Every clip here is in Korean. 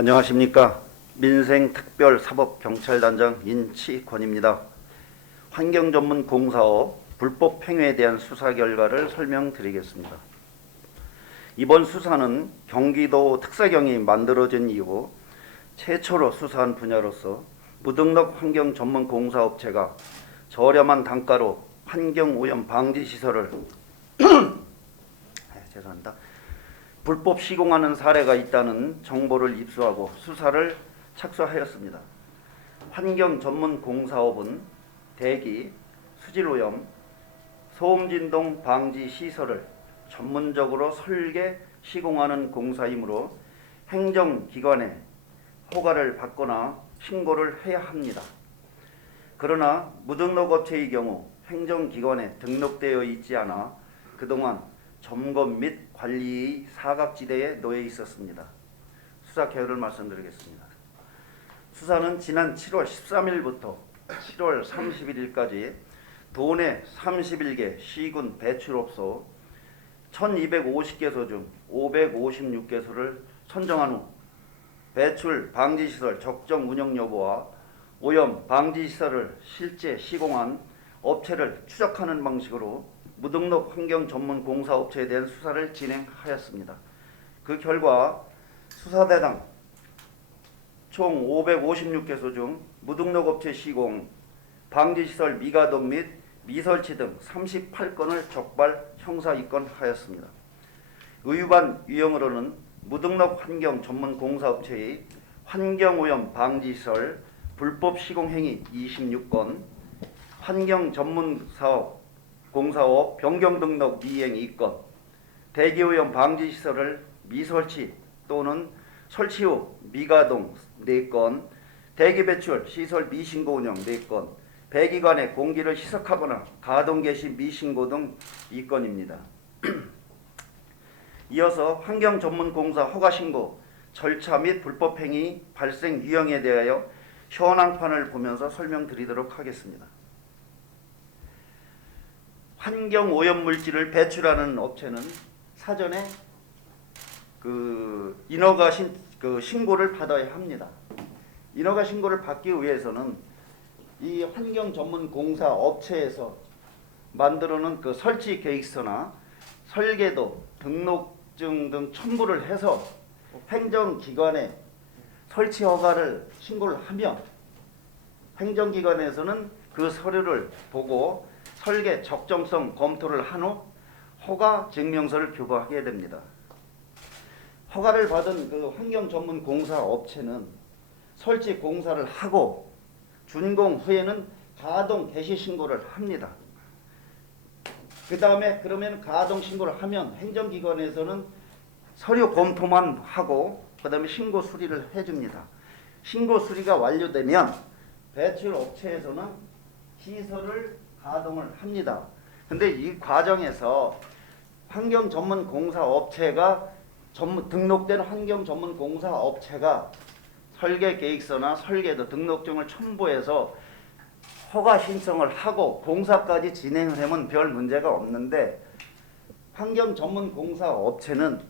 안녕하십니까. 민생특별사법경찰단장 인치권입니다. 환경전문공사업 불법 행위에 대한 수사 결과를 설명드리겠습니다. 이번 수사는 경기도 특사경이 만들어진 이후 최초로 수사한 분야로서 무등록 환경전문공사업체가 저렴한 단가로 환경오염 방지시설을 죄송합니다. 불법 시공하는 사례가 있다는 정보를 입수하고 수사를 착수하였습니다. 환경전문공사업은 대기, 수질오염, 소음진동 방지 시설을 전문적으로 설계, 시공하는 공사이므로 행정기관에 허가를 받거나 신고를 해야 합니다. 그러나 무등록업체의 경우 행정기관에 등록되어 있지 않아 그동안 점검 및 관리의 사각지대에 놓여 있었습니다. 수사 개요를 말씀드리겠습니다. 수사는 지난 7월 13일부터 7월 31일까지 도내 31개 시군 배출업소 1250개소 중 556개소를 선정한 후 배출 방지시설 적정 운영 여부와 오염 방지시설을 실제 시공한 업체를 추적하는 방식으로 무등록 환경전문공사업체에 대한 수사를 진행하였습니다. 그 결과 수사대상 총 556개소 중 무등록업체 시공, 방지시설 미가동 및 미설치 등 38건을 적발 형사 입건하였습니다. 의유반 유형으로는 무등록 환경전문공사업체의 환경오염 방지시설 불법 시공행위 26건, 환경전문사업 공사업 변경 등록 미행 2건, 대기오염 방지시설을 미설치 또는 설치 후 미가동 4건, 대기배출 시설 미신고 운영 4건, 배기관의 공기를 희석하거나 가동 개시 미신고 등 2건입니다. 이어서 환경전문공사 허가신고 절차 및 불법행위 발생 유형에 대하여 현황판을 보면서 설명드리도록 하겠습니다. 환경오염물질을 배출하는 업체는 사전에 인허가 신고를 받아야 합니다. 인허가 신고를 받기 위해서는 이 환경전문공사 업체에서 만들어놓은 그 설치 계획서나 설계도, 등록증 등 첨부를 해서 행정기관에 설치 허가를 신고를 하면 행정기관에서는 그 서류를 보고 설계 적정성 검토를 한 후 허가 증명서를 교부하게 됩니다. 허가를 받은 그 환경전문공사 업체는 설치 공사를 하고 준공 후에는 가동 개시 신고를 합니다. 그 다음에 그러면 가동 신고를 하면 행정기관에서는 서류 검토만 하고 그 다음에 신고 수리를 해줍니다. 신고 수리가 완료되면 배출 업체에서는 시설을 가동을 합니다. 근데 이 과정에서 환경전문공사 업체가 등록된 환경전문공사 업체가 설계 계획서나 설계도 등록증을 첨부해서 허가 신청을 하고 공사까지 진행을 하면 별 문제가 없는데 환경전문공사 업체는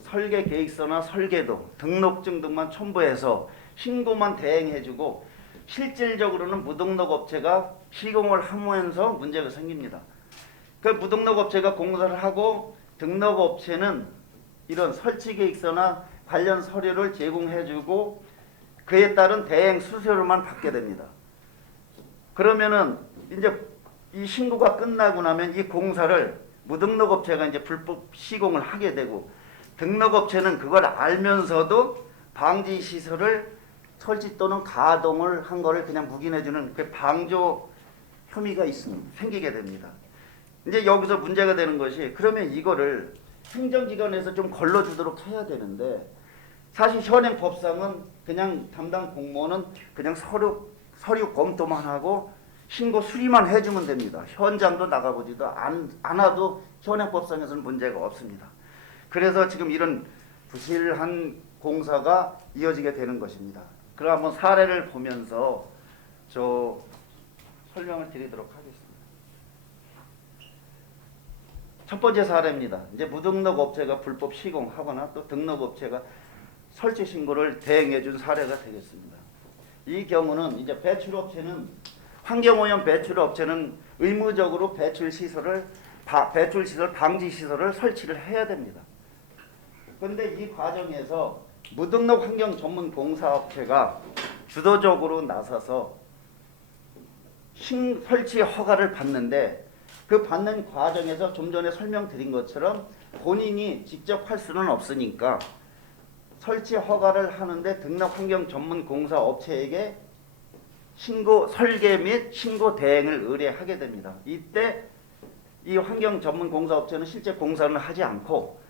설계 계획서나 설계도 등록증 등만 첨부해서 신고만 대행해주고 실질적으로는 무등록 업체가 시공을 하면서 문제가 생깁니다. 그 무등록 업체가 공사를 하고 등록 업체는 이런 설치 계획서나 관련 서류를 제공해주고 그에 따른 대행 수수료만 받게 됩니다. 그러면은 이제 이 신고가 끝나고 나면 이 공사를 무등록 업체가 이제 불법 시공을 하게 되고 등록 업체는 그걸 알면서도 방지 시설을 설치 또는 가동을 한 거를 그냥 묵인해주는 그 방조 혐의가 생기게 됩니다. 이제 여기서 문제가 되는 것이 그러면 이거를 행정기관에서 좀 걸러주도록 해야 되는데 사실 현행법상은 그냥 담당 공무원은 그냥 서류 검토만 하고 신고 수리만 해주면 됩니다. 현장도 나가보지도 않아도 현행법상에서는 문제가 없습니다. 그래서 지금 이런 부실한 공사가 이어지게 되는 것입니다. 그럼 한번 사례를 보면서 설명을 드리도록 하겠습니다. 첫 번째 사례입니다. 이제 무등록 업체가 불법 시공하거나 또 등록 업체가 설치 신고를 대행해 준 사례가 되겠습니다. 이 경우는 이제 배출업체는 환경오염 배출업체는 의무적으로 배출시설 방지 시설을 설치를 해야 됩니다. 그런데 이 과정에서 무등록 환경 전문 공사업체가 주도적으로 나서서 설치 허가를 받는데 그 받는 과정에서 좀 전에 설명드린 것처럼 본인이 직접 할 수는 없으니까 설치 허가를 하는데 등록 환경 전문 공사 업체에게 설계 및 신고 대행을 의뢰하게 됩니다. 이때 이 환경 전문 공사 업체는 실제 공사는 하지 않고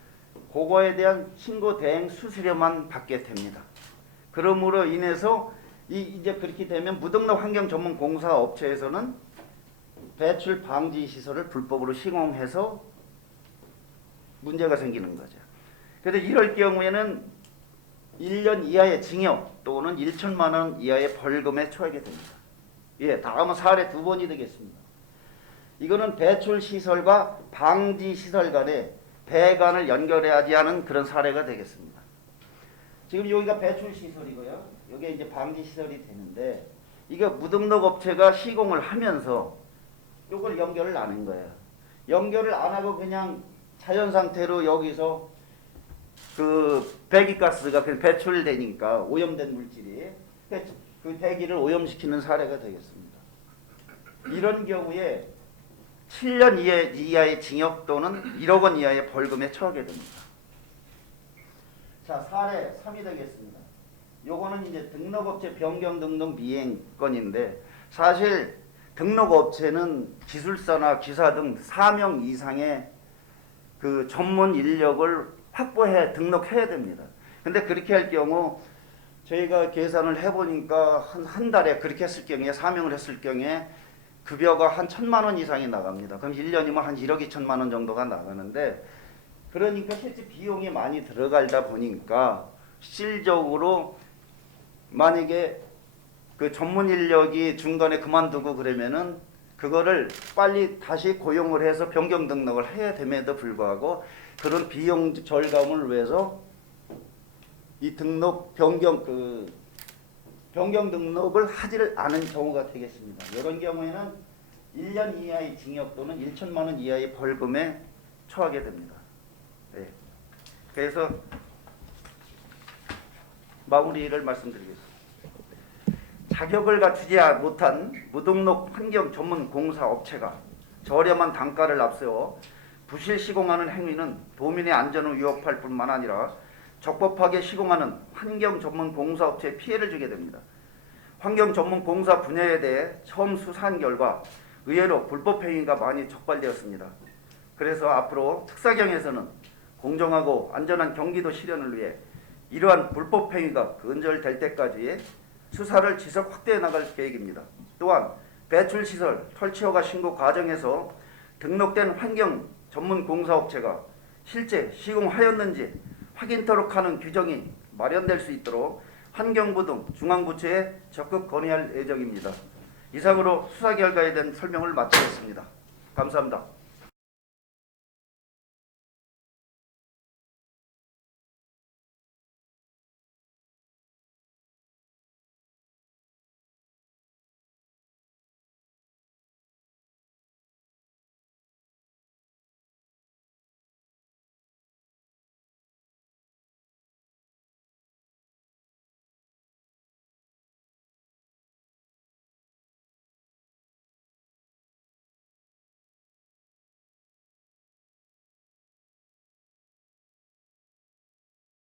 그거에 대한 신고 대행 수수료만 받게 됩니다. 그러므로 인해서 이제 그렇게 되면 무등록 환경 전문 공사 업체에서는 배출 방지 시설을 불법으로 시공해서 문제가 생기는 거죠. 그래서 이럴 경우에는 1년 이하의 징역 또는 1천만 원 이하의 벌금에 처하게 됩니다. 예, 다음은 사례 두 번이 되겠습니다. 이거는 배출 시설과 방지 시설 간에 배관을 연결하지 않은 그런 사례가 되겠습니다. 지금 여기가 배출 시설이고요. 여기에 이제 방지 시설이 되는데 이게 무등록 업체가 시공을 하면서 이걸 연결을 안 한 거예요. 연결을 안 하고 그냥 자연 상태로 여기서 그 배기가스가 그냥 배출되니까 오염된 물질이 그 대기를 오염시키는 사례가 되겠습니다. 이런 경우에 7년 이하의 징역 또는 1억 원 이하의 벌금에 처하게 됩니다. 자, 사례 3이 되겠습니다. 요거는 이제 등록업체 변경 등록 미행 건인데 사실 등록업체는 기술사나 기사 등 4명 이상의 그 전문 인력을 확보해 등록해야 됩니다. 근데 그렇게 할 경우 저희가 계산을 해보니까 한 달에 그렇게 했을 경우에 4명을 했을 경우에 급여가 한 1,000만 원 이상이 나갑니다. 그럼 1년이면 한 1억 2천만 원 정도가 나가는데 그러니까 실제 비용이 많이 들어가다 보니까 실질적으로 만약에 그 전문 인력이 중간에 그만두고 그러면은 그거를 빨리 다시 고용을 해서 변경 등록을 해야 됨에도 불구하고 그런 비용 절감을 위해서 이 변경 등록을 하지를 않은 경우가 되겠습니다. 이런 경우에는 1년 이하의 징역 또는 1천만 원 이하의 벌금에 처하게 됩니다. 네. 그래서 마무리를 말씀드리겠습니다. 자격을 갖추지 못한 무등록 환경 전문 공사 업체가 저렴한 단가를 앞세워 부실 시공하는 행위는 도민의 안전을 위협할 뿐만 아니라 적법하게 시공하는 환경 전문 공사 업체에 피해를 주게 됩니다. 환경 전문 공사 분야에 대해 처음 수사한 결과 의외로 불법 행위가 많이 적발되었습니다. 그래서 앞으로 특사경에서는 공정하고 안전한 경기도 실현을 위해 이러한 불법 행위가 근절될 때까지 수사를 지속 확대해 나갈 계획입니다. 또한 배출시설 설치허가 신고 과정에서 등록된 환경 전문 공사업체가 실제 시공하였는지 확인토록 하는 규정이 마련될 수 있도록 환경부 등 중앙부처에 적극 건의할 예정입니다. 이상으로 수사 결과에 대한 설명을 마치겠습니다. 감사합니다.